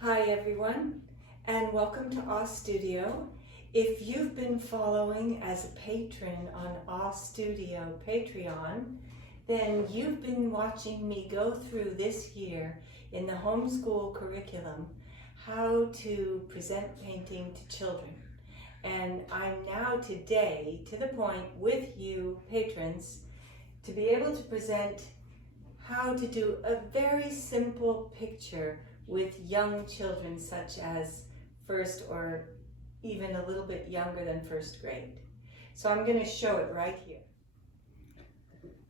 Hi everyone, and welcome to Awe Studio. If you've been following as a patron on Awe Studio Patreon, then you've been watching me go through this year in the homeschool curriculum how to present painting to children. And I'm now today to the point with you patrons to be able to present how to do a very simple picture with young children such as first or even a little bit younger than first grade. So I'm going to show it right here.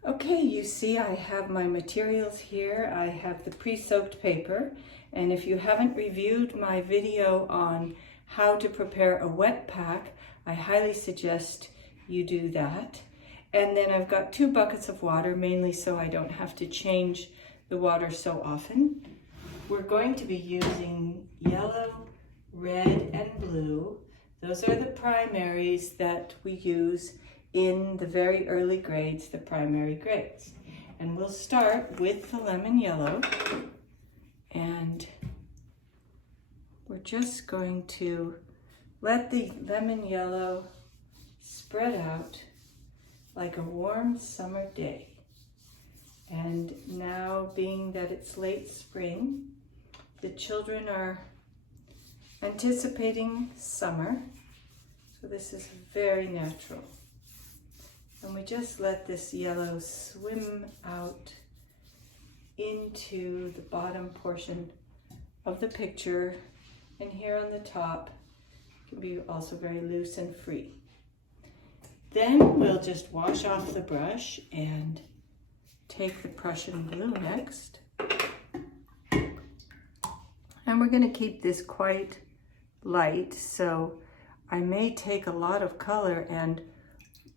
Okay, you see I have my materials here. I have the pre-soaked paper, and if you haven't reviewed my video on how to prepare a wet pack, I highly suggest you do that. And then I've got 2 buckets of water, mainly so I don't have to change the water so often. We're going to be using yellow, red, and blue. Those are the primaries that we use in the very early grades, the primary grades. And we'll start with the lemon yellow. And we're just going to let the lemon yellow spread out like a warm summer day. And now, being that it's late spring, the children are anticipating summer, so this is very natural. And we just let this yellow swim out into the bottom portion of the picture, and here on the top it can be also very loose and free. Then we'll just wash off the brush and take the Prussian blue next. And we're going to keep this quite light, so I may take a lot of color and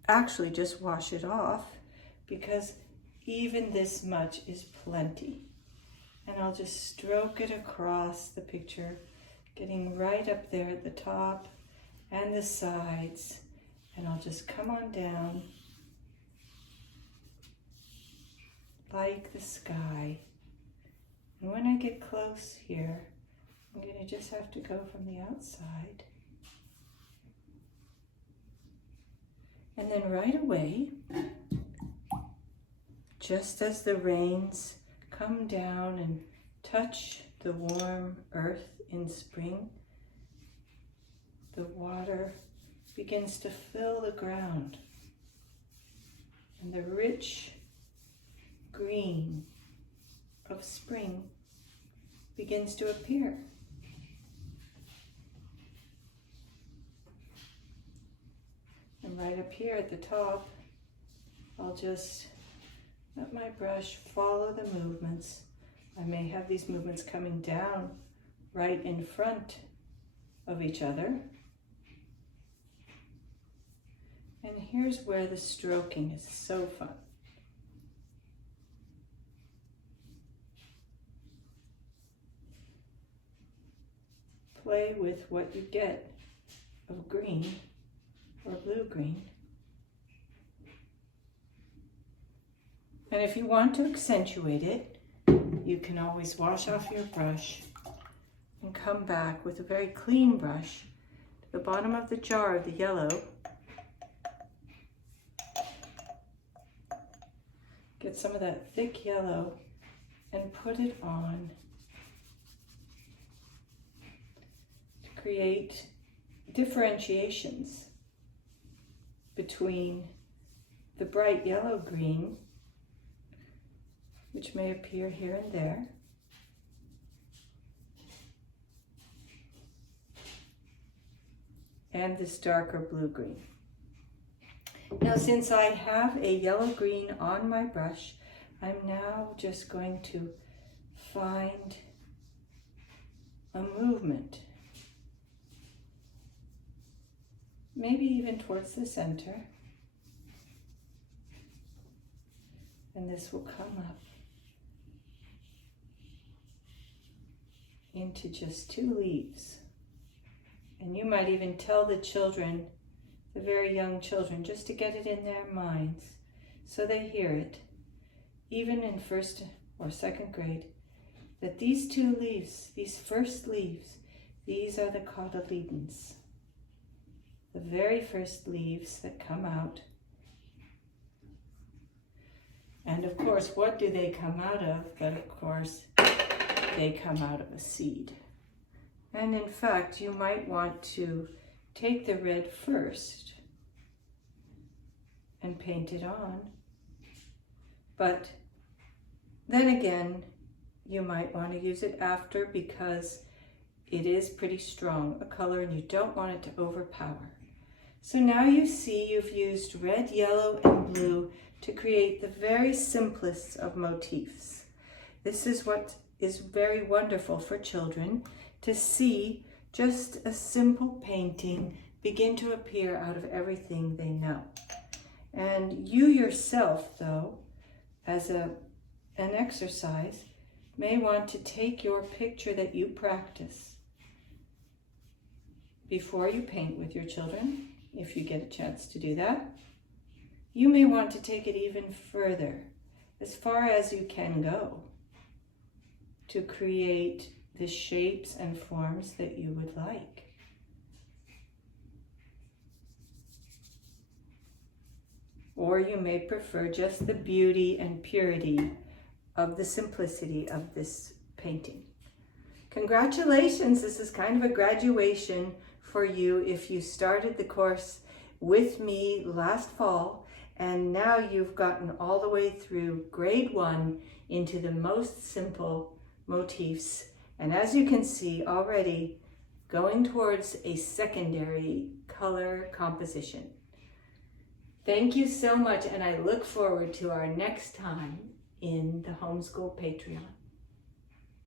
actually just wash it off, because even this much is plenty. And I'll just stroke it across the picture, getting right up there at the top and the sides. And I'll just come on down like the sky. And when I get close here, I'm going to just have to go from the outside. And then right away, just as the rains come down and touch the warm earth in spring, the water begins to fill the ground, and the rich green of spring begins to appear. And right up here at the top, I'll just let my brush follow the movements. I may have these movements coming down right in front of each other. And here's where the stroking is so fun. Play with what you get of green or blue-green. And if you want to accentuate it, you can always wash off your brush and come back with a very clean brush to the bottom of the jar of the yellow. Get some of that thick yellow and put it on to create differentiations between the bright yellow-green, which may appear here and there, and this darker blue-green. Now, since I have a yellow-green on my brush, I'm now just going to find a movement, maybe even towards the center, and this will come up into just 2 leaves. And you might even tell the children, the very young children, just to get it in their minds so they hear it. Even in 1st or 2nd grade, that these two leaves, these first leaves, these are the cotyledons. The very first leaves that come out. And of course, what do they come out of? But of course, they come out of a seed. And in fact, you might want to take the red first and paint it on. But then again, you might want to use it after because it is pretty strong a color and you don't want it to overpower. So now you see you've used red, yellow, and blue to create the very simplest of motifs. This is what is very wonderful for children, to see just a simple painting begin to appear out of everything they know. And you yourself, though, as an exercise, may want to take your picture that you practice before you paint with your children, if you get a chance to do that. You may want to take it even further, as far as you can go, to create the shapes and forms that you would like. Or you may prefer just the beauty and purity of the simplicity of this painting. Congratulations, this is kind of a graduation for you if you started the course with me last fall and now you've gotten all the way through grade 1 into the most simple motifs. And as you can see already, going towards a secondary color composition. Thank you so much, and I look forward to our next time in the Homeschool Patreon.